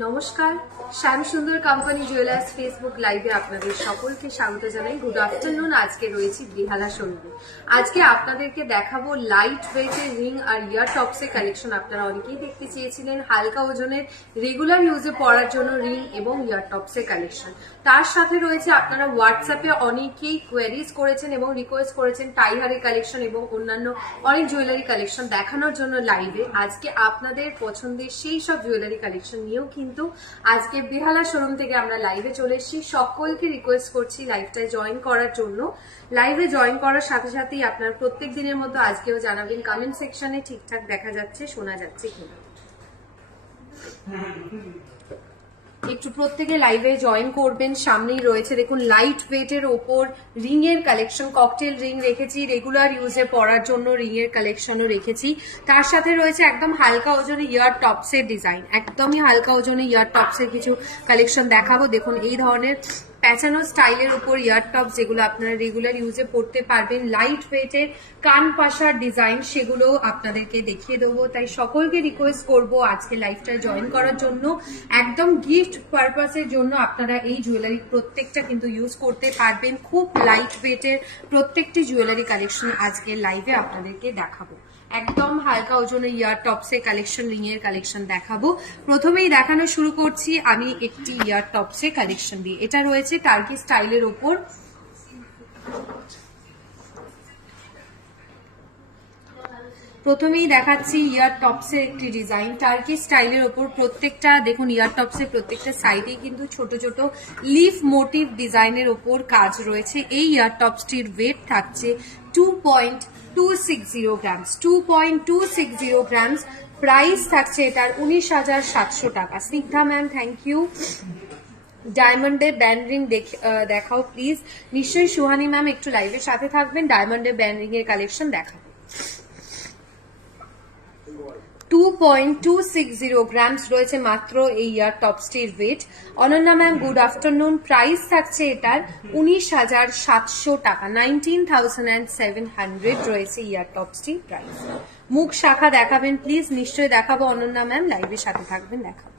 নমস্কার, Shyamsundar company jewellers Facebook লাইভে আপনাদের সকলকে স্বাগত জানাই। Good afternoon. আজকে রয়েছি বেহালা শোরুমে। আজকে আপনাদেরকে দেখাবো লাইট ওয়েটের রিং আর ইয়ার টপসের কালেকশন। আপনারা অনেকেই দেখতে চেয়েছিলেন হালকা ওজনের রেগুলার ইউজে পরার জন্য রিং এবং ইয়ার টপসের কালেকশন। তার সাথে রয়েছে আপনারা হোয়াটসঅ্যাপে অনেকেই কোয়েরিজ করেছেন এবং রিকোয়েস্ট করেছেন টাইহারের কালেকশন এবং অন্যান্য অনেক জুয়েলারি কালেকশন দেখানোর জন্য লাইভে। আজকে আপনাদের পছন্দের সেই সব জুয়েলারি কালেকশন নিয়েও কিন্তু আজকে বেহালা শোরুম থেকে আমরা লাইভে চলে এসেছি। সকলকে রিকোয়েস্ট করছি লাইভটায় জয়েন করার জন্য। লাইভে জয়েন করার সাথে সাথেই আপনার প্রত্যেক দিনের মতো আজকেও জানাবেন কমেন্ট সেকশনে ঠিকঠাক দেখা যাচ্ছে, শোনা যাচ্ছে কিনা। একটু প্রত্যেকে লাইভে জয়েন করবেন। সামনেই রয়েছে দেখুন লাইট ওয়েটের ওপর রিং এর কালেকশন। ককটেল রিং রেখেছি, রেগুলার ইউজে পরার জন্য রিং এর কালেকশনও রেখেছি। তার সাথে রয়েছে একদম হালকা ওজনে ইয়ার টপসের ডিজাইন। একদমই হালকা ওজনে ইয়ার টপসের কিছু কালেকশন দেখাবো। দেখুন এই ধরনের প্যাচানো স্টাইলের উপর ইয়ার টপ যেগুলো আপনারা রেগুলার ইউজে পড়তে পারবেন। লাইট ওয়েটের কান পাশার ডিজাইন সেগুলো আপনাদেরকে দেখিয়ে দেবো। তাই সকলকে রিকোয়েস্ট করবো আজকে লাইভটা জয়েন করার জন্য। একদম গিফট পারপাসের জন্য আপনারা এই জুয়েলারি প্রত্যেকটা কিন্তু ইউজ করতে পারবেন। খুব লাইট ওয়েটের প্রত্যেকটি জুয়েলারি কালেকশন আজকে লাইভে আপনাদেরকে দেখাবো। একদম হালকা ওজনে ইয়ার টপসের কালেকশন, রিং এর কালেকশন দেখাবো। প্রথমেই দেখানো শুরু করছি আমি একটি ইয়ার টপসের কালেকশন দিয়ে। এটা রয়েছে টার্কি স্টাইলের উপর। প্রথমেই দেখাচ্ছি ইয়ার টপসের একটি ডিজাইন টার্কি স্টাইলের উপর। প্রত্যেকটা দেখুন ইয়ার টপসের প্রত্যেকটা সাইডে কিন্তু ছোট ছোট লিফ মোটিভ ডিজাইনের উপর কাজ রয়েছে। এই ইয়ার টপসটির ওয়েট থাকছে 2.260 গ্রামস। 2.260 গ্রামস। প্রাইস থাকছে এটার 19,700 টাকা। Snigdha ma'am, thank you. ডায়মন্ডের ব্যান্ড রিং দেখাও প্লিজ। নিশ্চয়ই সুহানি ম্যাম একটু লাইভের সাথে থাকবেন। ডায়মন্ডের ব্যান্ড রিং এর কালেকশন দেখাবো। 2.260 গ্রামস রয়েছে মাত্র এই ইয়ার টপসটির weight. Ananya ma'am, good afternoon. Price থাকছে এটার 19,700 টাকা। 19,700 রয়েছে ইয়ার টপসটির প্রাইস। মুখ শাখা দেখাবেন প্লিজ। নিশ্চয়ই দেখাবো অনন্যা ম্যাম, লাইভের সাথে থাকবেন, দেখাবো।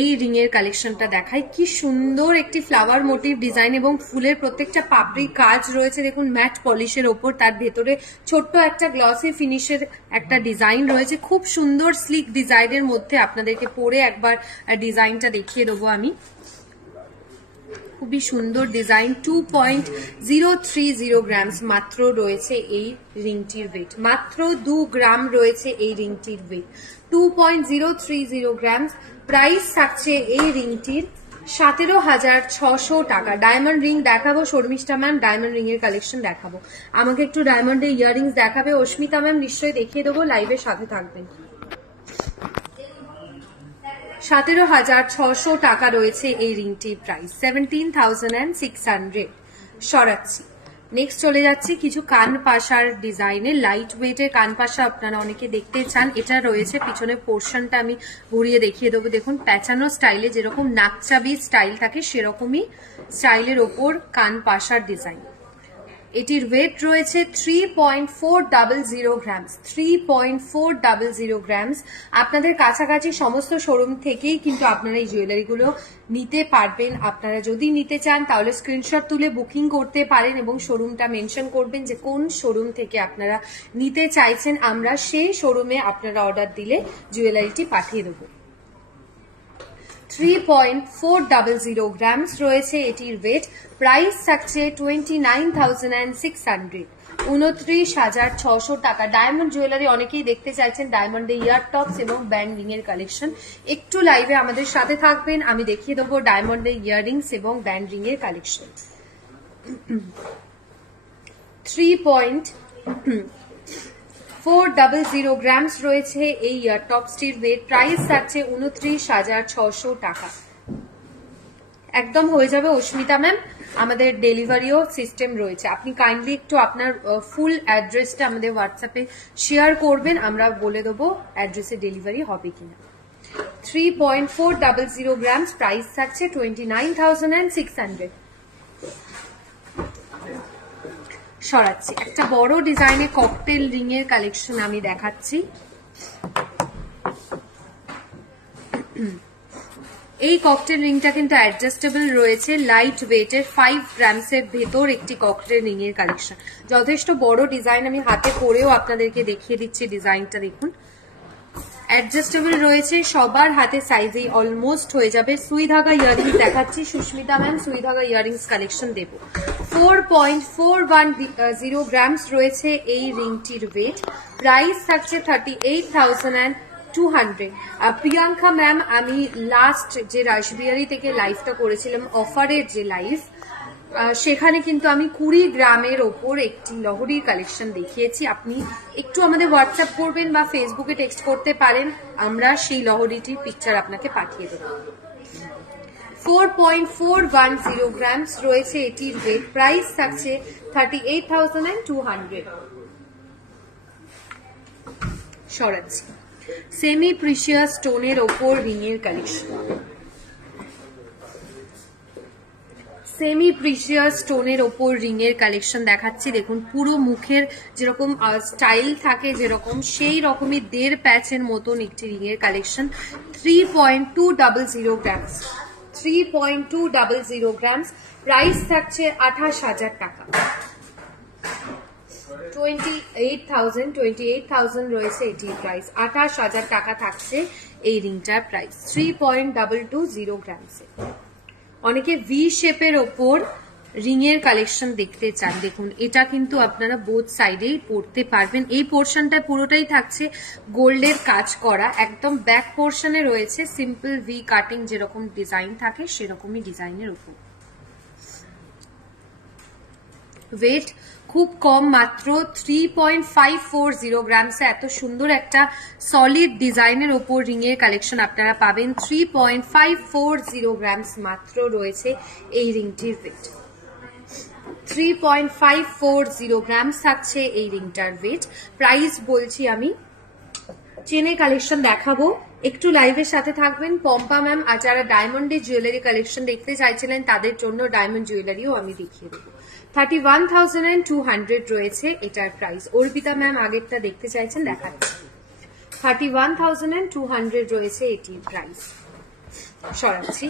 এই রিং এর কালেকশনটা দেখাই। কি সুন্দর একটি ফ্লাওয়ার মোটিভ ডিজাইন এবং ফুলের প্রত্যেকটা পাপড়ি কাজ রয়েছে দেখুন ম্যাট পলিশের ওপর। তার ভেতরে ছোট্ট একটা গ্লসি ফিনিশের একটা ডিজাইন রয়েছে। খুব সুন্দর স্লিক ডিজাইনের মধ্যে আপনাদেরকে পরে একবার ডিজাইনটা দেখিয়ে দেবো আমি। খুবই সুন্দর ডিজাইন। 2.030 গ্রামস মাত্র রয়েছে এই রিংটির ওয়েট। মাত্র 2 গ্রাম রয়েছে এই রিংটির ওয়েট। 2.030 গ্রামস। প্রাইস থাকছে এই রিংটির 17,600 টাকা। ডায়মন্ড রিং দেখাবো শর্মিষ্ঠা ম্যাম। ডায়মন্ড রিং এর কালেকশন দেখাবো। আমাকে একটু ডায়মন্ডের ইয়াররিংস দেখাবে অস্মিতা ম্যাম। নিশ্চয়ই দেখিয়ে দেবো, লাইভের সাথে থাকবেন। 17,600 টাকা রয়েছে এই রিংটির প্রাইস। 17,600 সরাচ্ছি। নেক্সট চলে যাচ্ছে কিছু কান পাশার ডিজাইনে। লাইট ওয়েটের কান পাশা আপনারা অনেকে দেখতে চান। এটা রয়েছে পিছনের পোর্শনটা আমি ঘুরিয়ে দেখিয়ে দেবো। দেখুন প্যাচানো স্টাইলে যেরকম নাকচাবি স্টাইল থাকে সেরকমই স্টাইলের ওপর কান পাশার ডিজাইন। এটির ওয়েট রয়েছে 3.400 গ্রামস। 3.400 গ্রামস। আপনাদের কাছাকাছি সমস্ত শোরুম থেকেই কিন্তু আপনারা এই জুয়েলারিগুলো নিতে পারবেন। আপনারা যদি নিতে চান তাহলে স্ক্রিনশট তুলে বুকিং করতে পারেন এবং শোরুমটা মেনশন করবেন যে কোন শোরুম থেকে আপনারা নিতে চাইছেন। আমরা সেই শোরুমে আপনারা অর্ডার দিলে জুয়েলারিটি পাঠিয়ে দেবো। 3.400 গ্রামস রয়েছে এটির ওয়েট। প্রাইস থাকছে 29,600। 29,600 টাকা। ডায়মন্ড জুয়েলারি অনেকেই দেখতে চাইছেন। ডায়মন্ডের ইয়ার টপস এবং ব্যান্ড রিং এর কালেকশন। একটু লাইভে আমাদের সাথে থাকবেন, আমি দেখিয়ে দেবো ডায়মন্ডের ইয়াররিংস এবং ব্যান্ড রিং এর কালেকশন। 3.400 গ্রামস রয়েছে এই ইয়ার টপসটির ওয়েট। প্রাইস থাকছে 29,600 টাকা। একদম হয়ে যাবে অস্মিতা ম্যাম। আমাদের ডেলিভারিও সিস্টেম রয়েছে। আপনি কাইন্ডলি একটু আপনার ফুল অ্যাড্রেসটা আমাদের হোয়াটসঅ্যাপে শেয়ার করবেন, আমরা বলে দেবো অ্যাড্রেসে ডেলিভারি হবে কিনা। 3.400 গ্রামস। প্রাইস থাকছে 29,600। সরাচ্ছি। একটা বড় ডিজাইনের ককটেল রিং এর কালেকশন আমি দেখাচ্ছি। এই ককটেল রিংটা কিন্তু অ্যাডজাস্টেবল রয়েছে, লাইট ওয়েটের 5 গ্রামসের ভেতর একটি ককটেল রিং এর কালেকশন। যথেষ্ট বড় ডিজাইন, আমি হাতে পরেও আপনাদেরকে দেখিয়ে দিচ্ছি ডিজাইনটা দেখুন। অ্যাডজাস্টেবল রয়েছে, সবার হাতে সাইজেই অলমোস্ট হয়ে যাবে। সুই ধাগা ইয়ারিংস দেখাচ্ছি, সুস্মিতা ম্যাম সুই ধাগা ইয়ারিংস কালেকশন দেব। 4.410 গ্রামস রয়েছে এই রিংটির ওয়েট। প্রাইস থাকছে 38,200। প্রিয়াঙ্কা ম্যাম, আমি লাস্ট যে রাসবিহারি থেকে লাইভটা করেছিলাম, অফারের যে লাইভ, সেখানে কিন্তু আমি 20 গ্রামের ওপর একটি লহরির কালেকশন দেখিয়েছি। আপনি একটু আমাদের হোয়াটসঅ্যাপ করবেন বা ফেসবুকে টেক্সট করতে পারেন, আমরা সেই লহরিটির পিকচার আপনাকে পাঠিয়ে দেব। 4.410 গ্রামস রয়েছে এটির ওয়েট। প্রাইস থাকছে 38,200। সরাচ্ছি, সেমি প্রিশিয়াস স্টোনের ওপর রিং এর কালেকশন। সেমি প্রিশিয়াস স্টোনের ওপর রিং এর কালেকশন দেখাচ্ছি। দেখুন, পুরো মুখের যেরকম স্টাইল থাকে যেরকম, সেই রকমই 1.5 প্যাচের মতন একটি রিং এর কালেকশন। 3.200 গ্রামস। 3.200 গ্রামস। প্রাইস থাকছে 28,000 টাকা। 28,000 রয়েছে এটির প্রাইস। 28,000 টাকা থাকছে এই রিংটার প্রাইস 3.220 গ্রামসে। অনেকে ভি শেপের ওপর রিং এর কালেকশন দেখতে চান। দেখুন, এটা কিন্তু আপনারা বোথ সাইডেই পরতে পারবেন। এই পোর্শনটা পুরোটাই থাকছে গোল্ডের কাজ করা, একদম ব্যাক পোর্শনে রয়েছে সিম্পল ভি কাটিং, যেরকম ডিজাইন থাকে সেরকমই ডিজাইনের উপর। ওয়েট খুব কম, মাত্র 3.540 গ্রামসে এত সুন্দর একটা সলিড ডিজাইনের ওপর রিং এর কালেকশন আপনারা পাবেন। 3.540 গ্রামস মাত্র রয়েছে এই রিংটির ওয়েট। 3.540 গ্রামস থাকছে এই রিংটার ওয়েট। প্রাইস বলছি আমি, চেনে কালেকশন দেখাবো, একটু লাইভের সাথে থাকবেন। পম্পা ম্যাম আর যারা ডায়মন্ডের জুয়েলারি কালেকশন দেখতে চাইছিলেন তাদের জন্য ডায়মন্ড জুয়েলারিও আমি দেখিয়ে দেবো। 31,200 রয়েছে এটার প্রাইস। অর্পিতা ম্যাম আগেরটা দেখতে চাইছেন, দেখাচ্ছি। 31,200 রয়েছে এটির প্রাইস। সরাচ্ছি,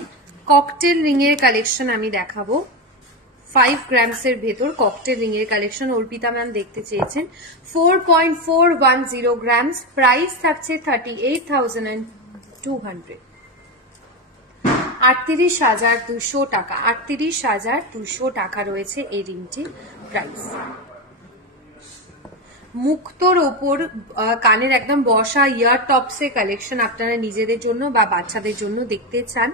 ককটেল রিং এর কালেকশন আমি দেখাবো। 5 গ্রামসের ভেতর ককটেল রিং এর কালেকশন অর্পিতা ম্যাম দেখতে চেয়েছেন। 4.410 গ্রামস। প্রাইস থাকছে 38,200। 38,200 টাকা। 38,200 টাকা রয়েছে এই রিংটির প্রাইস। মুক্তোর ওপর কানের একদম বসা ইয়ার টপসের কালেকশন আপনারা নিজেদের জন্য বা বাচ্চাদের জন্য দেখতে চান,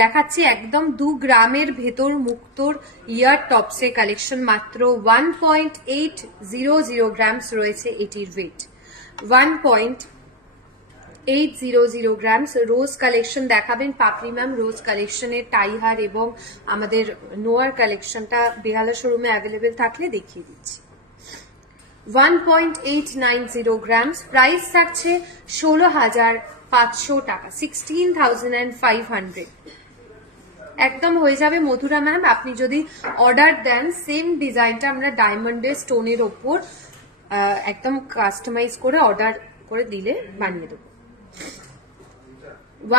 দেখাচ্ছি। একদম 2 গ্রামের ভেতর মুক্তোর ইয়ার টপসের কালেকশন। মাত্র 1.800 গ্রামস রয়েছে এটির ওয়েট। 1.800 গ্রামস। রোজ কালেকশন দেখাবেন পাপড়ি ম্যাম। রোজ কালেকশনের টাইহার এবং আমাদের নোয়ার কালেকশনটা বেহালা শোরুমে অ্যাভেলেবেল থাকলে দেখিয়ে দিচ্ছি। 1.890 গ্রামস। প্রাইস থাকছে 16,500 টাকা। 16,500 একদম হয়ে যাবে। মধুরা ম্যাম, আপনি যদি অর্ডার দেন সেম ডিজাইনটা আমরা ডায়মন্ডের স্টোনের ওপর একদম কাস্টমাইজ করে অর্ডার করে দিলে বানিয়ে দেবো।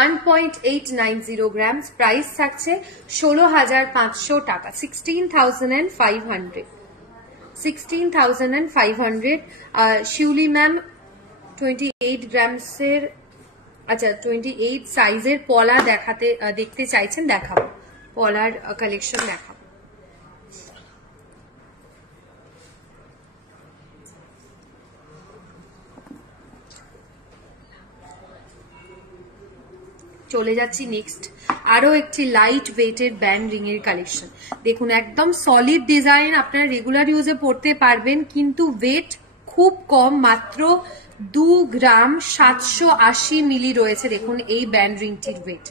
1.890 গ্রামস। প্রাইস থাকছে 16,500 টাকা। 16,500। 16,500। শিউলি ম্যাম 28 গ্রামসের, আচ্ছা 28 সাইজের পলা দেখতে চাইছেন, দেখাবো। পলার কালেকশন দেখাবো। চলে যাচ্ছি নেক্সট, আরো একটি লাইট ওয়েটের ব্যান্ড রিং এর কালেকশন। দেখুন, একদম সলিড ডিজাইন, আপনারা রেগুলার ইউজে পড়তে পারবেন, কিন্তু ওয়েট খুব কম, মাত্র 2 গ্রাম 780 মিলি রয়েছে। দেখুন এই ব্যান্ড রিংটির ওয়েট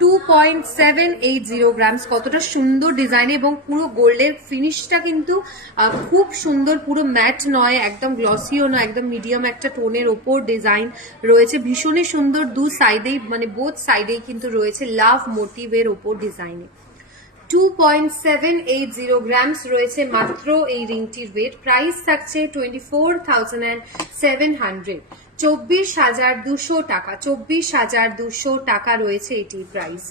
2.780 গ্রামস। কতটা সুন্দর ডিজাইন এবং পুরো গোল্ডের ফিনিশটা কিন্তু খুব সুন্দর, পুরো ম্যাট নয়, একদম গ্লসিও নয়, একদম মিডিয়াম একটা টোনের ওপর ডিজাইন রয়েছে। ভীষণই সুন্দর, দু সাইডেই মানে বোথ সাইডেই কিন্তু রয়েছে লাভ মোটিভের ওপর ডিজাইনে। 2.780 গ্রামস রয়েছে মাত্র এই রিংটির ওয়েট। প্রাইস থাকছে 24,700। 24,200 টাকা, 24,200 টাকা রয়েছে এটির প্রাইস।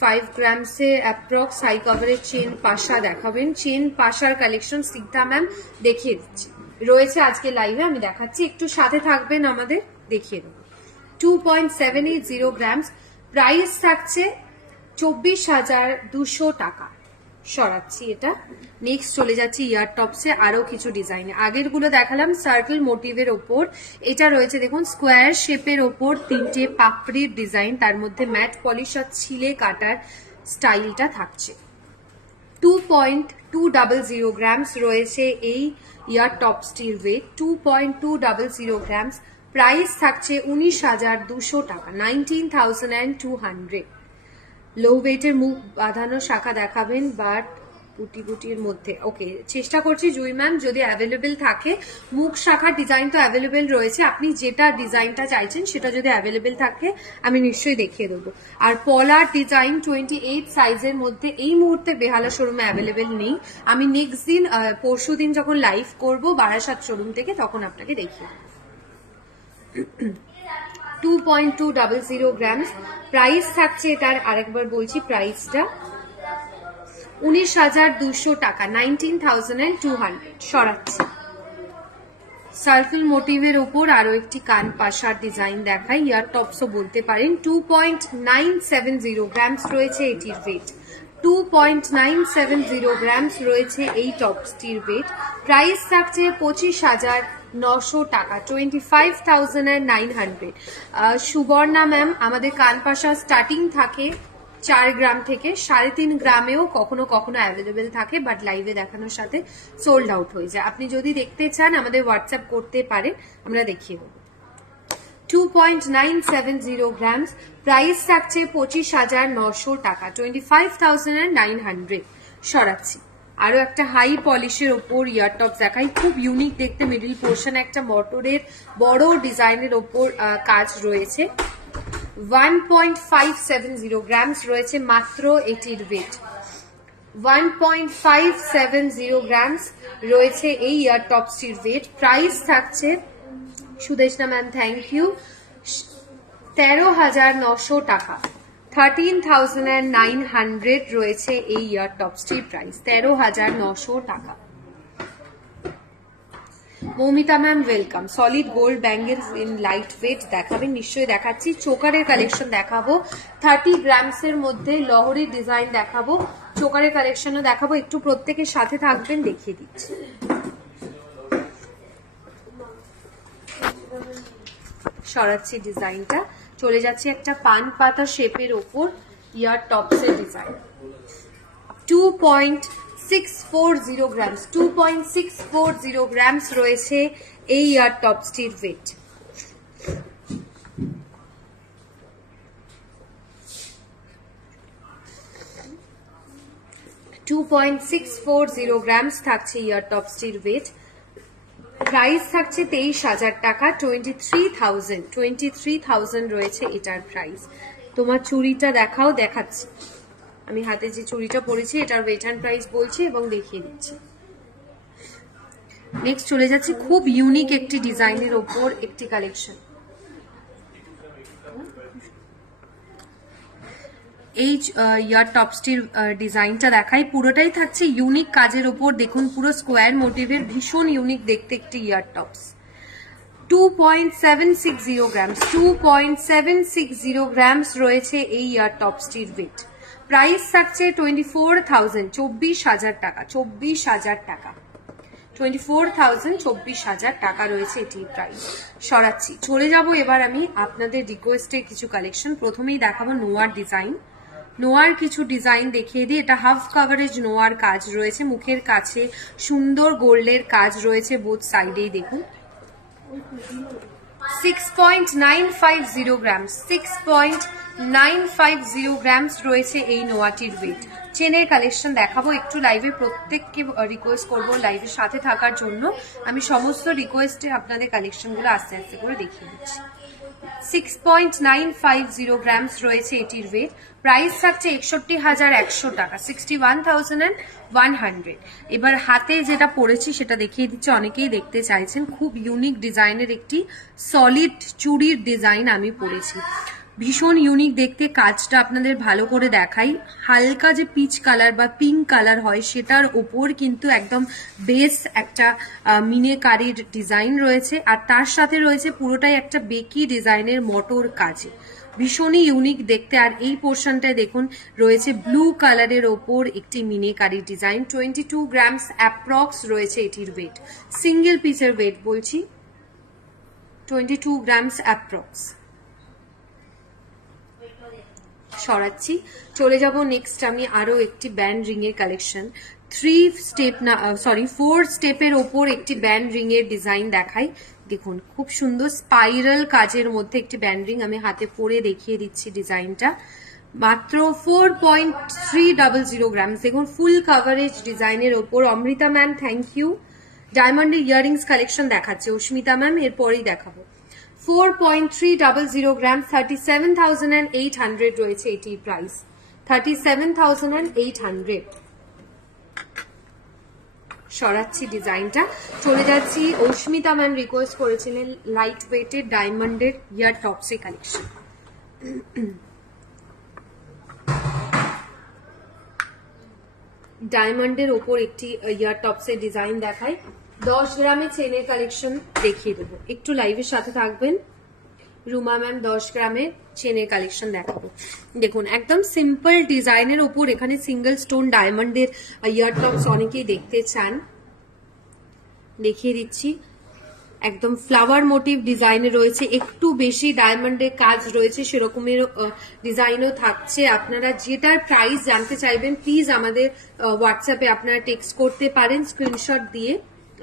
5 গ্রামসে অ্যাপ্রক্স হাই কভারেজ চেন পাশা দেখাবেন। চেন পাশার কালেকশন স্নিগ্ধা ম্যাম দেখিয়ে দিচ্ছি, রয়েছে আজকে লাইভে, আমি দেখাচ্ছি, একটু সাথে থাকবেন, আমাদের দেখিয়ে দেবো। 2.780 গ্রামস, প্রাইস থাকছে 24,200 টাকা। সরাচ্ছি এটা। নেক্সট চলে যাচ্ছি ইয়ার টপসে, আরো কিছু ডিজাইনে। আগের গুলো দেখালাম সার্কেল মোটিভের ওপর, এটা রয়েছে দেখুন স্কোয়ার শেপের ওপর 3টে পাপড়ির ডিজাইন, তার মধ্যে ম্যাট পলিশ আর ছিলে কাটার স্টাইলটা থাকছে। 2.200 গ্রামস রয়েছে এই ইয়ার টপসটির ওয়েট, 2.200 গ্রামস, প্রাইস থাকছে 19,200 টাকা, 19,200। লো ওয়েটের মুখ বাঁধানো শাখা দেখাবেন, বাট পুটি পুটির মধ্যে। ওকে, চেষ্টা করছি জুই ম্যাম, যদি অ্যাভেলেবেল থাকে। মুখ শাখার ডিজাইন তো অ্যাভেলেবেল রয়েছে, আপনি যেটা ডিজাইনটা চাইছেন সেটা যদি অ্যাভেলেবেল থাকে আমি নিশ্চয়ই দেখিয়ে দেবো। আর পলার ডিজাইন 28 সাইজের মধ্যে এই মুহূর্তে বেহালা শোরুমে অ্যাভেলেবেল নেই, আমি নেক্সট দিন পরশু দিন যখন লাইভ করব বারাসাত শোরুম থেকে তখন আপনাকে দেখিয়ে। 2.200 গ্রামস, প্রাইস থাকছে এটার, আরেকবার বলছি প্রাইসটা 19,200 টাকা, 19,200। সরাচ্ছি। সার্কেল মোটিভের ওপর আরো একটি কান পাশার ডিজাইন দেখাই, ইয়ার টপসও বলতে পারেন। 2.970 গ্রামস রয়েছে এটির ওয়েট, 2.970 গ্রামস রয়েছে এই টপসটির ওয়েট, প্রাইস থাকছে 25,900 টাকা, 25,900। সুবর্ণা ম্যাম, আমাদের কানপাশা স্টার্টিং থাকে 4 গ্রাম থেকে, 3.5 গ্রামেও কখনো কখনো অ্যাভেলেবেল থাকে, বাট লাইভে দেখানোর সাথে সোল্ড আউট হয়ে যায়। আপনি যদি দেখতে চান আমাদের হোয়াটসঅ্যাপ করতে পারেন, আমরা দেখিয়ে দেবো। 2.970 গ্রামস, প্রাইস থাকছে 25,900 টাকা, 25,900। সরাচ্ছি। আরো একটা হাই পলিশের ওপর ইয়ার টপ দেখাই, খুব ইউনিক দেখতে, মিডল পোর্শন একটা মোটরের বড় ডিজাইনের ওপর কাজ রয়েছে। 1.570 গ্রামস রয়েছে মাত্র এটির ওয়েট, 1.570 গ্রামস রয়েছে এই ইয়ার টপসটির ওয়েট, প্রাইস থাকছে, সুদেশনা ম্যাম থ্যাংক ইউ, 13,900 টাকা, 13,900 রয়েছে এই ইয়ার টপসটির প্রাইস, 13,900 টাকা। Moumita ma'am welcome. Solid gold bangles in light weight দেখাবেন, নিশ্চয়ই দেখাচ্ছি। চোকারের কালেকশন দেখাবো, 30 গ্রামস এর মধ্যে লহরির ডিজাইন দেখাবো, চোকারের কালেকশনও দেখাবো, একটু প্রত্যেকের সাথে থাকবেন, দেখিয়ে দিচ্ছি। সরাচ্ছি ডিজাইনটা, চলে যাচ্ছে একটা পান পাতা শেপের ওপর ইয়ার টপসের ডিজাইন। 2.640 গ্রামস, 2.640 গ্রামস রয়েছে এই ইয়ার টপসটির ওয়েট। $2.640 গ্রামস থাকছে ইয়ার টপসটির ওয়েট, প্রাইস থাকছে 23,000 টাকা, 23,000 রয়েছে এটার প্রাইস। তোমার চুড়িটা দেখাও, দেখাচ্ছি, আমি হাতে যে চুড়িটা পরেছি এটার ওয়েট এন্ড প্রাইস বলছি এবং দেখিয়ে দিচ্ছি। নেক্সট চলে যাচ্ছে খুব ইউনিক একটি ডিজাইনের ওপর একটি কালেকশন। এই ইয়ার টপসটির ডিজাইনটা দেখাই, পুরোটাই থাকছে ইউনিক কাজের ওপর, দেখুন পুরো স্কোয়ার মোটিভের, ভীষণ ইউনিক দেখতে একটি ইয়ার টপস। 2.760 গ্রামস, 2.760 গ্রামস রয়েছে এই ইয়ার টপসটির ওয়েট, প্রাইস থাকছে 24,000, 24,000 টাকা, 24,000 টাকা, 24,000, 24,000 টাকা রয়েছে এটির প্রাইস। সরাচ্ছি। চলে যাব এবার আমি আপনাদের রিকোয়েস্টের কিছু কালেকশন। প্রথমেই দেখাবো নোয়ার ডিজাইন, নোয়ার কিছু ডিজাইন দেখিয়ে দিই। এটা হাফ কাভারেজ নোয়ার কাজ রয়েছে, মুখের কাছে সুন্দর গোল্ডের কাজ রয়েছে বোথ সাইডেই, দেখুন। 6.950 গ্রামস, 6.950 গ্রামস রয়েছে এই নোয়াটির ওয়েট। চেনের কালেকশন দেখাবো একটু লাইভে, প্রত্যেককে রিকোয়েস্ট করবো লাইভের সাথে থাকার জন্য। আমি সমস্ত রিকোয়েস্টে আপনাদের কালেকশনগুলো আস্তে আস্তে করে দেখিয়ে দিচ্ছি। 6.950 গ্রামস রয়েছে এটির ওয়েট। প্রাইস থাকছে 61,100 টাকা, 61,100। এবার হাতে যেটা পরেছি সেটা দেখিয়ে দিচ্ছি, অনেকেই দেখতে চাইছেন। খুব ইউনিক ডিজাইনের একটি সলিড চুড়ির ডিজাইন আমি পরেছি, ভীষণ ইউনিক দেখতে। কাজটা আপনাদের ভালো করে দেখাই, হালকা যে পিচ কালার বা পিঙ্ক কালার হয় সেটার ওপর কিন্তু একদম বেস একটা মিনেকারির ডিজাইন রয়েছে, আর তার সাথে রয়েছে পুরোটাই একটা বেকি ডিজাইনের মটর কাজে, ভীষণই ইউনিক দেখতে। আর এই পোর্শনটায় দেখুন রয়েছে ব্লু কালারের ওপর একটি মিনেকারি ডিজাইন। 22 গ্রামস অ্যাপ্রক্স রয়েছে এটির ওয়েট, সিঙ্গেল পিসের ওয়েট বলছি, 22 গ্রামস অ্যাপ্রক্স। সরাচ্ছি, চলে যাব নেক্সট আমি আরো একটি ব্যান্ড রিং এর কালেকশন। 4 স্টেপের ওপর একটি ব্যান্ড রিং এর ডিজাইন দেখাই। দেখুন খুব সুন্দর স্পাইরাল কাজের মধ্যে একটি ব্যান্ড রিং, আমি হাতে পরে দেখিয়ে দিচ্ছি ডিজাইনটা। মাত্র 4.300 গ্রাম। দেখুন ফুল কাভারেজ ডিজাইনের ওপর। Amrita ma'am thank you. ডায়মন্ডের ইয়ারিংস কালেকশন দেখাচ্ছে অস্মিতা ম্যাম, এরপরেই দেখাবো। 4.300 গ্রাম, 37,800 রয়েছে এটির প্রাইস, 37,800। সরাচ্ছি ডিজাইনটা, চলে যাচ্ছি। অস্মিতা ম্যাম রিকোয়েস্ট করেছিলেন লাইট ওয়েটের ডায়মন্ডের ইয়ার টপসে কালেকশন। ডায়মন্ডের ওপর একটি ইয়ার টপসের ডিজাইন দেখাই। 10 গ্রামের চেনের কালেকশন দেখিয়ে দেবো, একটু লাইভের সাথে থাকবেন। রুমা ম্যাম 10 গ্রামের চেনের কালেকশন দেখাবো। দেখুন একদম সিম্পল ডিজাইনের ওপর এখানে সিঙ্গেল স্টোন ডায়মন্ডের ইয়ার টপস অনেকেই দেখতে চান, দেখিয়ে দিচ্ছি। একদম ফ্লাওয়ার মোটিভ ডিজাইনে রয়েছে, একটু বেশি ডায়মন্ডের কাজ রয়েছে, সেরকমের ডিজাইনও থাকছে। আপনারা যেটার প্রাইস জানতে চাইবেন প্লিজ আমাদের হোয়াটসঅ্যাপে আপনারা টেক্সট করতে পারেন, স্ক্রিনশট দিয়ে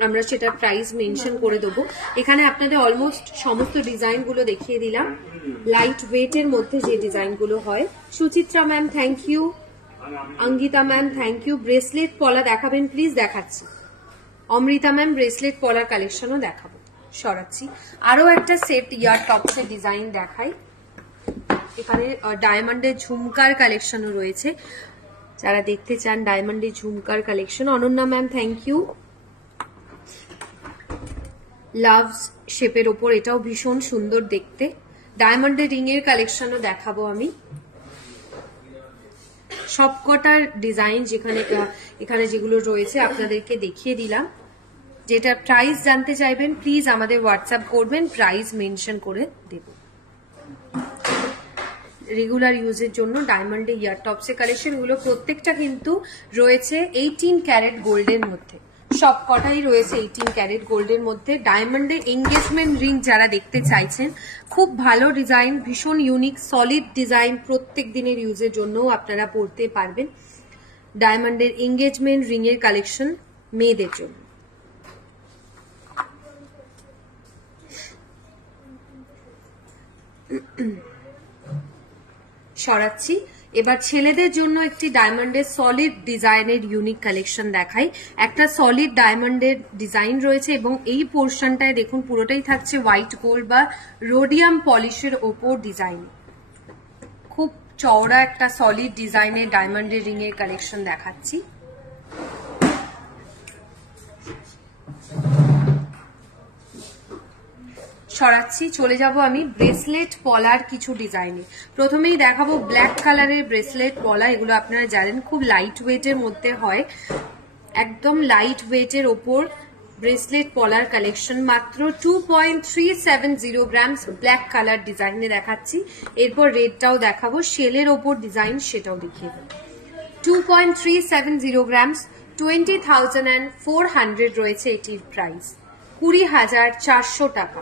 আমরা সেটার প্রাইস মেনশন করে দেবো। এখানে আপনাদের অলমোস্ট সমস্ত ডিজাইনগুলো দেখিয়ে দিলাম, লাইট ওয়েটের মধ্যে যে ডিজাইনগুলো হয়। Suchitra ma'am thank you, Angita ma'am thank you. Bracelet পলা দেখাবেন প্লিজ, দেখাচ্ছি। অমৃতা ম্যাম ব্রেসলেট পলার কালেকশনও দেখাবো। সরাচ্ছি, আরো একটা সেট ইয়ার টপসের ডিজাইন দেখাই। এখানে ডায়মন্ডের ঝুমকার কালেকশনও রয়েছে, যারা দেখতে চান ডায়মন্ডের ঝুমকার collection. Ananya ma'am thank you. Love শেপের ওপর, এটাও ভীষণ সুন্দর দেখতে। ডায়মন্ডের রিং এর কালেকশনও দেখাবো আমি। সবকটার ডিজাইন যেখানে এখানে যেগুলো রয়েছে আপনাদেরকে দেখিয়ে দিলাম। যেটা প্রাইস জানতে চাইবেন প্লিজ আমাদের হোয়াটসঅ্যাপ করবেন, প্রাইস মেনশন করে দেব। রেগুলার ইউজের জন্য ডায়মন্ডের ইয়ার টপসের কালেকশন, এগুলো প্রত্যেকটা কিন্তু রয়েছে 18 ক্যারেট গোল্ডের মধ্যে, সবকটাই রয়েছে 18 ক্যারেট গোল্ডের মধ্যে। ডায়মন্ডের এঙ্গেজমেন্ট রিং যারা দেখতে চাইছেন, খুব ভালো ডিজাইন, ভীষণ ইউনিক সলিড ডিজাইন, প্রত্যেক দিনের ইউজের জন্য আপনারা পড়তে পারবেন। ডায়মন্ডের এঙ্গেজমেন্ট রিং এর কালেকশন মেয়েদের জন্য। সরাচ্ছি, এবার ছেলেদের জন্য একটি ডায়মন্ডের সলিড ডিজাইনের ইউনিক কালেকশন দেখাই। একটা সলিড ডায়মন্ডের ডিজাইন রয়েছে এবং এই পোর্শনটায় দেখুন পুরোটাই থাকছে হোয়াইট গোল্ড বা রোডিয়াম পলিশের ওপর ডিজাইন। খুব চওড়া একটা সলিড ডিজাইনের ডায়মন্ডের রিং এর কালেকশন দেখাচ্ছি। সরাচ্ছি, চলে যাব আমি ব্রেসলেট পলার কিছু ডিজাইনে। প্রথমেই দেখাবো ব্ল্যাক কালারের ব্রেসলেট পলা। এগুলো আপনারা জানেন খুব লাইট ওয়েটের মধ্যে হয়, একদম লাইট ওয়েটের ওপর ব্রেসলেট পলার কালেকশন। মাত্র 2.370 গ্রামস ব্ল্যাক কালার ডিজাইনে দেখাচ্ছি। এরপর রেডটাও দেখাবো, শেলের ওপর ডিজাইন সেটাও দেখিয়ে দেবো। 2.370 গ্রামস, 20,400 রয়েছে এটির প্রাইস, 20,400 টাকা।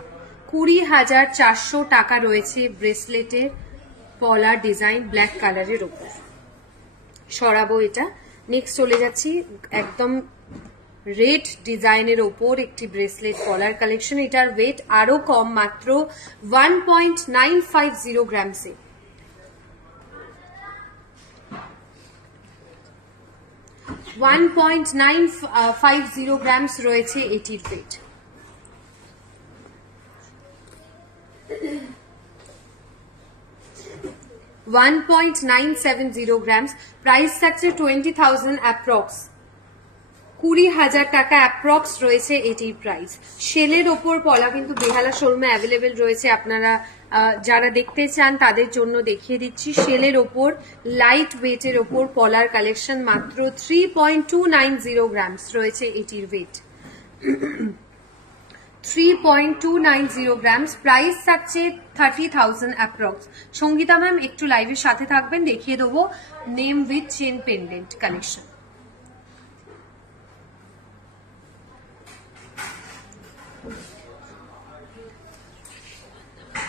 20,400 টাকা রয়েছে ব্রেসলেটের পলা ডিজাইন ব্ল্যাক কালারের ওপর। সরাবো এটা। নেক্সট চলে যাচ্ছি একদম রেড ডিজাইনের ওপর একটি ব্রেসলেট পলার কালেকশন। এটার ওয়েট আরো কম, মাত্র 1.950 গ্রামসে। 1.950 গ্রামস রয়েছে এটির ওয়েট। 1.970 গ্রামস, প্রাইস থাকছে 20,000 অ্যাপ্রক্স, 20,000 টাকা অ্যাপ্রক্স রয়েছে এটির প্রাইস। শেলের ওপর পলা কিন্তু বেহালা শোরুমে অ্যাভেলেবেল রয়েছে, আপনারা যারা দেখতে চান তাদের জন্য দেখিয়ে দিচ্ছি। শেলের ওপর লাইট ওয়েটের ওপর পলার কালেকশন, মাত্র 3.290 গ্রামস রয়েছে এটির ওয়েট, 3.290 গ্রামস, প্রাইস থাকছে 30,000 অ্যাপ্রক্স। সঙ্গীতা ম্যাম একটু লাইভের সাথে থাকবেন, দেখিয়ে দেবো name with chain pendant collection.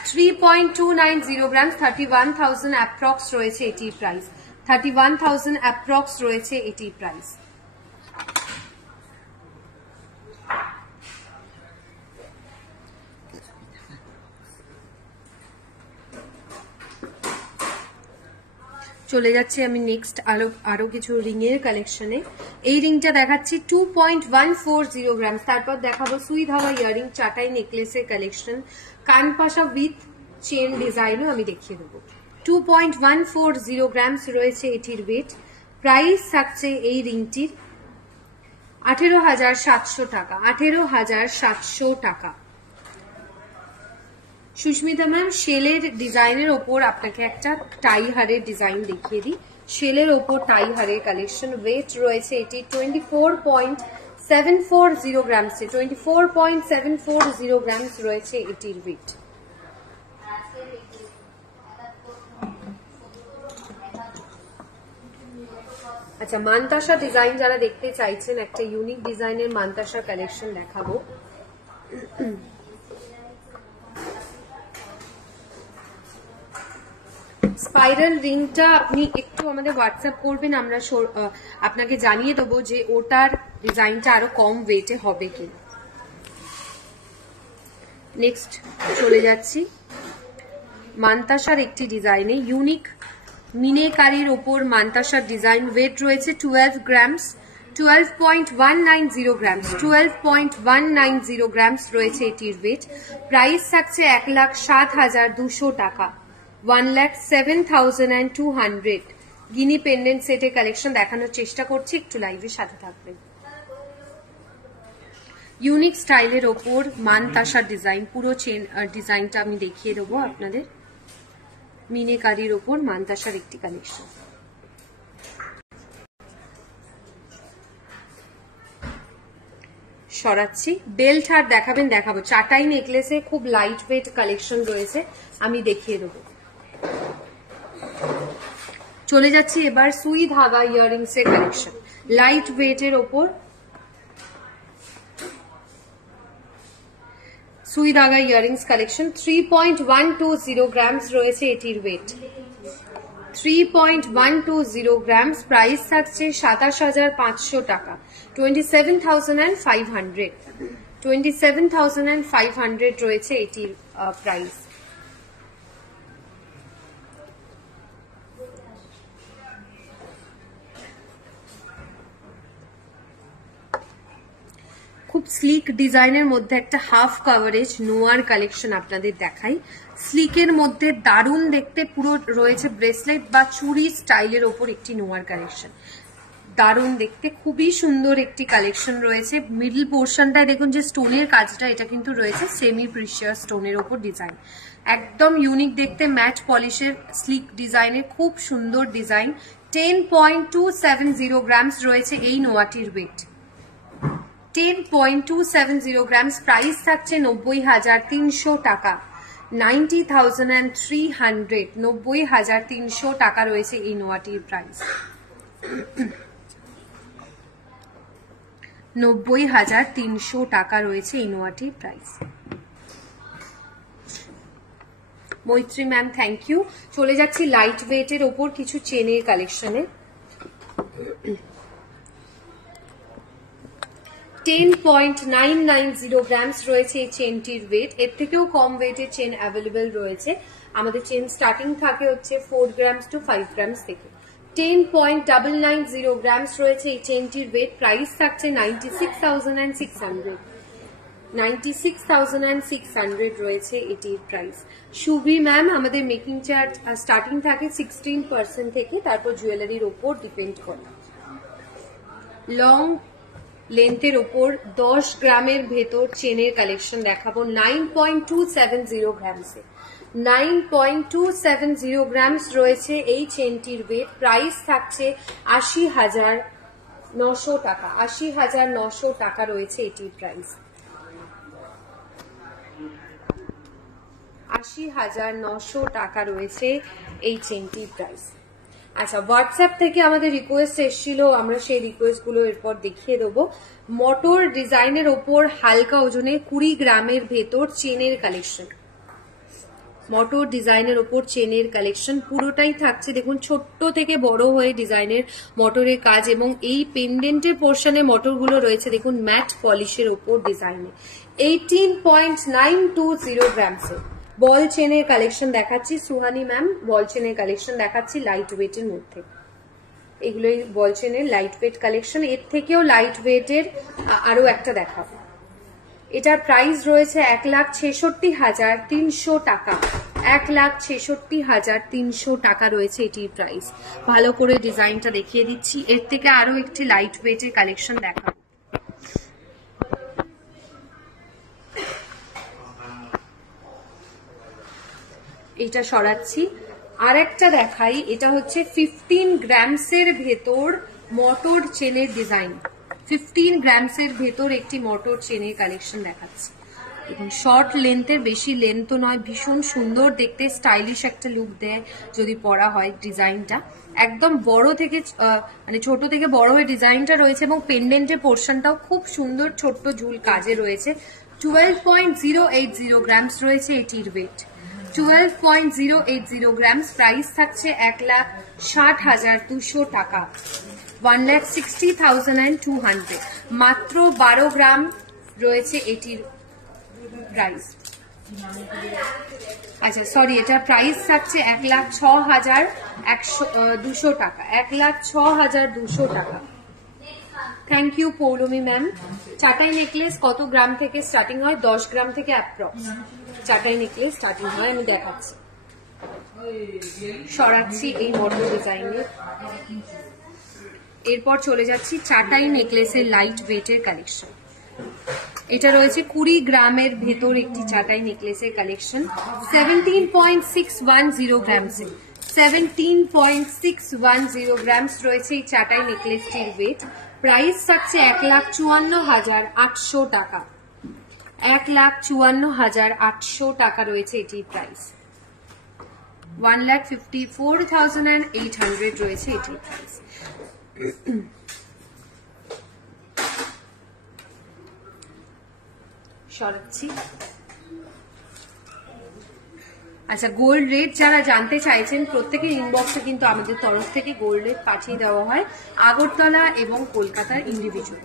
$3.290 grams, 31,000 approx রয়েছে এটির প্রাইস, 31,000 অ্যাপ্রক্স রয়েছে এটির প্রাইস। চলে যাচ্ছি আমি নেক্সট আরো কিছু রিং এর কালেকশনে। এই রিংটা দেখাচ্ছি 2.140 গ্রাম। তারপর দেখাবো সুই ধাওয়া ইয়ারিং চাটাই নেকলেসের কালেকশন, কানপাশা উইথ চেন ডিজাইনও আমি দেখিয়ে দেবো। 2.140 গ্রামস রয়েছে এটির ওয়েট, প্রাইস থাকছে এই রিংটির 18,700 টাকা, 18,700 টাকা। সুস্মিতা ম্যাম শেলের ডিজাইনের ওপর আপনাকে একটা টাই হারের ডিজাইন দেখিয়ে দিই। শেলের ওপর টাই হারের কালেকশন, ওয়েট রয়েছে এটি 24.740 গ্রামস, 24.740 গ্রামস রয়েছে এটির ওয়েট। আচ্ছা, মানতাসা ডিজাইন যারা দেখতে চাইছেন, একটা ইউনিক ডিজাইনের মানতাসা কালেকশন দেখাবো। স্পাইরাল রিংটা আপনি একটু আমাদের হোয়াটসঅ্যাপ করবেন, আমরা আপনাকে জানিয়ে দেবো যে ওটার ডিজাইনটা আরো কম ওয়েটে হবে কিনা। নেক্সট চলে যাচ্ছি মানতাসার একটি ডিজাইনে, ইউনিক মিনেকারির ওপর মানতাসার ডিজাইন, ওয়েট রয়েছে 12 গ্রামস, 12.190 গ্রামস, 12.190 গ্রামস রয়েছে এটির ওয়েট, প্রাইস থাকছে 1,07,200 টাকা, 1,07,200। গিনি পেন্ডেন্ট সেটের কালেকশন দেখানোর চেষ্টা করছি, একটু লাইভের সাথে থাকবেন। ইউনিক স্টাইলের ওপর মানতাসার ডিজাইন, পুরো চেন ডিজাইনটা আমি দেখিয়ে দেবো আপনাদের। মিনেকারির ওপর মানতাসার একটি কালেকশন। সরাচ্ছি, বেল্ট হার দেখাবো। চাটাই নেকলেসে খুব লাইট ওয়েট কালেকশন রয়েছে, আমি দেখিয়ে দেবো। চলে যাচ্ছি এবার সুই ধাগা ইয়াররিংস এর কালেকশন, লাইট ওয়েটের ওপর সুই ধাগা ইয়াররিংস কালেকশন, 3.120 গ্রামস রয়েছে এটির ওয়েট, 3.120 গ্রামস, প্রাইস থাকছে 27,500 টাকা, 27,500, 27,500 রয়েছে এটির প্রাইস। খুব স্লিক ডিজাইনের মধ্যে একটা হাফ কাভারেজ নোয়ার কালেকশন আপনাদের দেখাই। স্লিকের মধ্যে দারুণ দেখতে, পুরো রয়েছে ব্রেসলেট বা চুড়ি স্টাইলের ওপর একটি নোয়ার কালেকশন, দারুণ দেখতে, খুবই সুন্দর একটি কালেকশন রয়েছে। মিডল পোর্শনটায় দেখুন যে স্টোনের কাজটা, এটা কিন্তু রয়েছে সেমি প্রিশিয়াস স্টোনের ওপর ডিজাইন, একদম ইউনিক দেখতে, ম্যাট পলিশের স্লিক ডিজাইনের খুব সুন্দর ডিজাইন। 10.270 গ্রামস রয়েছে এই নোয়াটির ওয়েট, 10.270 গ্রামস, প্রাইস থাকছে 90,300 টাকা, 90,300, 90,300 টাকা রয়েছে এই নোয়াটির প্রাইস, 90,300 টাকা রয়েছে এই নোয়াটির প্রাইস। মৈত্রী ম্যাম থ্যাংক ইউ। চলে যাচ্ছি লাইট ওয়েটের ওপর কিছু চেনের কালেকশনে। 10.990 গ্রামস রয়েছে এই চেনটির ওয়েট, এর থেকেও কম ওয়েটের চেন অ্যাভেলেবেল রয়েছে। আমাদের চেন স্টার্টিং থাকে হচ্ছে 4 গ্রামস টু 5 গ্রামস থেকে। 10.990 গ্রামস রয়েছে এই চেনটির ওয়েট, প্রাইস থাকছে 96,600, 96,600 রয়েছে এটির প্রাইস। শুভি ম্যাম, আমাদের মেকিং চার্জ স্টার্টিং থাকে 16% থেকে, তারপর জুয়েলারির ওপর ডিপেন্ড করে। লং লেন্থের ওপর 10 গ্রামের ভেতর চেনের কালেকশন দেখাবো 9.270 গ্রামসে। 9.270 গ্রামস রয়েছে এই চেনটির ওয়েট। প্রাইস থাকছে 80,900 টাকা। 80,900 টাকা রয়েছে এটির প্রাইস। 80,900 টাকা রয়েছে এই চেনটির প্রাইস। আচ্ছা, হোয়াটসঅ্যাপ থেকে আমাদের রিকোয়েস্ট এসেছিল, আমরা সেই রিকোয়েস্ট গুলো এরপর দেখিয়ে দেবো। মটর ডিজাইনের ওপর হালকা ওজনে 20 গ্রামের ভেতর চেনের কালেকশন। মটর ডিজাইনের ওপর চেনের কালেকশন পুরোটাই থাকছে দেখুন ছোট্ট থেকে বড় হয়ে ডিজাইনের মটরের কাজ, এবং এই পেন্ডেন্টের পোর্শনে মটরগুলো রয়েছে দেখুন ম্যাট পলিশের ওপর ডিজাইনে। 18.920 গ্রামসে বল চেনের কালেকশন দেখাচ্ছি। সুহানি ম্যাম, বল চেনের কালেকশন দেখাচ্ছি লাইট ওয়েটের মধ্যে। এগুলোই বল চেনের লাইট ওয়েট কালেকশন। এর থেকেও লাইট ওয়েটের আরো একটা দেখাবো। এটার প্রাইস রয়েছে 1,66,300 টাকা। 1,66,300 টাকা রয়েছে এটির প্রাইস। ভালো করে ডিজাইনটা দেখিয়ে দিচ্ছি। এর থেকে আরো একটি লাইট ওয়েটের কালেকশন দেখাবো। এটা সরাচ্ছি, আর একটা দেখাই। এটা হচ্ছে 15 গ্রামসের ভেতর মটর চেনের ডিজাইন। 15 গ্রামসের ভেতর একটি মটর চেনের কালেকশন দেখাচ্ছে। এবং শর্ট লেন্থের, বেশি লেন্থ নয়, ভীষণ সুন্দর দেখতে, স্টাইলিশ একটা লুক দেয় যদি পরা হয়। ডিজাইনটা একদম বড় থেকে মানে ছোট থেকে বড় হয়ে ডিজাইনটা রয়েছে, এবং পেন্ডেন্টের পোর্শনটাও খুব সুন্দর ছোট্ট ঝুল কাজে রয়েছে। 12.080 গ্রামস রয়েছে এটির ওয়েট। 12.080 গ্রামস। প্রাইস থাকছে 1,60,200 টাকা। 1,60,200। মাত্র 12 গ্রাম রয়েছে এটির প্রাইস। আচ্ছা সরি, এটার প্রাইস থাকছে 1,06,200 টাকা। 1,06,200 টাকা। Thank you Poulami ma'am. চাটাই নেকলেস কত গ্রাম থেকে স্টার্টিং হয়? 10 গ্রাম থেকে অ্যাপ্রক্স চাটাই নেকলেস স্টার্টিং হয়, আমি দেখাচ্ছি। সরাচ্ছি এই মডেল ডিজাইনের। এরপর চলে যাচ্ছি চাটাই নেকলেসের লাইট ওয়েটের কালেকশন। এটা রয়েছে 20 গ্রামের ভেতর একটি চাটাই নেকলেসের কালেকশন। 17.610 গ্রামসে। 17.610 গ্রামস রয়েছে এই চাটাই নেকলেসটির ওয়েট। প্রাইস থাকছে 1,54,800 টাকা। 1,54,800 টাকা রয়েছে এটির প্রাইস। 1,54,800 রয়েছে এটির প্রাইস। সরাচ্ছি। আচ্ছা, গোল্ড রেট যারা জানতে চাইছেন প্রত্যেকের ইনবক্সে কিন্তু আমাদের তরফ থেকে গোল্ড রেট পাঠিয়ে দেওয়া হয়, আগরতলা এবং কলকাতার ইন্ডিভিজুয়াল।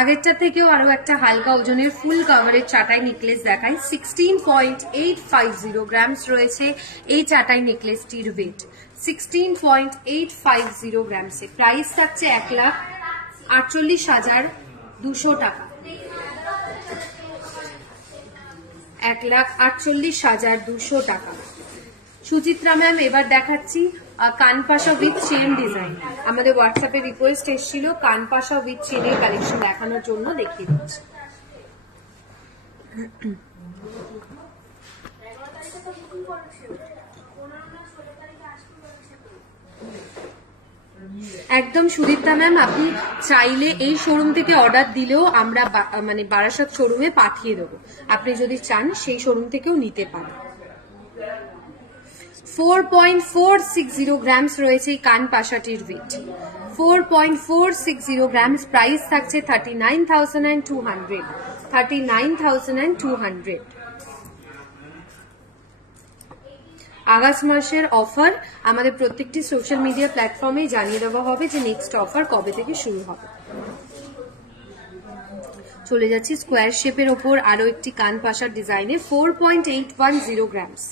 আগেরটা থেকেও আরো একটা হালকা ওজনের ফুল কাভারের চাটাই নেকলেস দেখাই। 16.850 গ্রামস রয়েছে এই চাটাই নেকলেসটির ওয়েট। 16.850 গ্রামসে। প্রাইস থাকছে 1,48,200 টাকা। 1,48,200 টাকা। সুচিত্রা ম্যাম, এবার দেখাচ্ছি কানপাশা উইথ চেন ডিজাইন। আমাদের হোয়াটসঅ্যাপে রিকোয়েস্ট এসেছিল কানপাশা উইথ চেনের কালেকশন দেখানোর জন্য, দেখিয়ে দিচ্ছি। একদম সুদীপ্তা ম্যাম, আপনি চাইলে এই শোরুম থেকে অর্ডার দিলেও আমরা মানে বারাসাত শোরুমে পাঠিয়ে দেবো। আপনি যদি চান সেই শোরুম থেকেও নিতে পারেন। 4.460 গ্রামস রয়েছে এই কানপাশাটির ওয়েট। 4.460 গ্রামস। প্রাইস থাকছে 39,200। 39,200। আগস্ট মাসের অফার আমাদের প্রত্যেকটি সোশ্যাল মিডিয়া প্ল্যাটফর্মে জানিয়ে দেওয়া হবে যে নেক্সট অফার কবে থেকে শুরু হবে। চলে যাচ্ছি স্কোয়ার শেপের ওপর আরো একটি কানপাশার ডিজাইনে। 4.810 গ্রামস।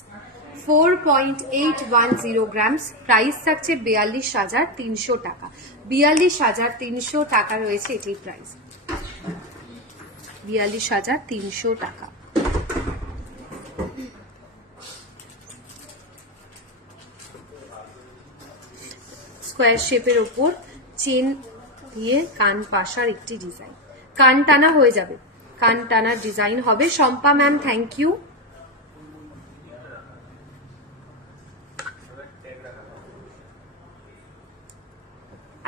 4.810 গ্রামস। প্রাইস থাকছে 42,300 টাকা। 42,300 টাকা রয়েছে এটির প্রাইস। 42,300 টাকা। স্কোয়ার শেপের ওপর চেন দিয়ে কান পাশার একটি ডিজাইন, কান টানা হয়ে যাবে, কান টানার ডিজাইন হবে। Shampa ma'am thank you.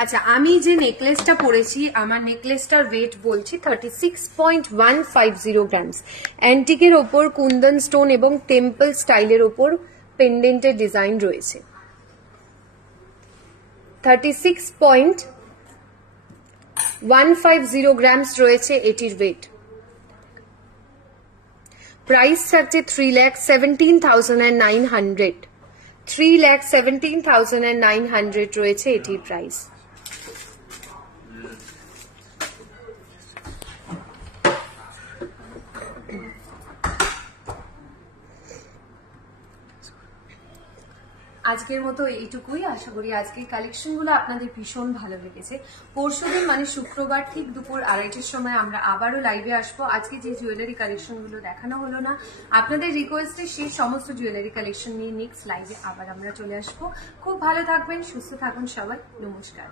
আচ্ছা, আমি যে নেকলেসটা পরেছি, আমার নেকলেসটার ওয়েট বলছি 36.150 গ্রামস। অ্যান্টিকের ওপর কুন্দন স্টোন এবং টেম্পল স্টাইলের ওপর পেন্ডেন্টের ডিজাইন রয়েছে। 36.150 গ্রামস রয়েছে এটির ওয়েট। প্রাইস থাকছে 3,17,900। 3,17,900 রয়েছে এটির প্রাইস। আজকের মতো এইটুকুই। আশা করি আজকের কালেকশনগুলো আপনাদের ভীষণ ভালো লেগেছে। পরশুদিন মানে শুক্রবার ঠিক দুপুর 2:30টার সময় আমরা আবারও লাইভে আসবো। আজকে যে জুয়েলারি কালেকশনগুলো দেখানো হলো না, আপনাদের রিকোয়েস্টে সেই সমস্ত জুয়েলারি কালেকশন নিয়ে নেক্সট লাইভে আবার আমরা চলে আসবো। খুব ভালো থাকবেন, সুস্থ থাকুন সবাই, নমস্কার।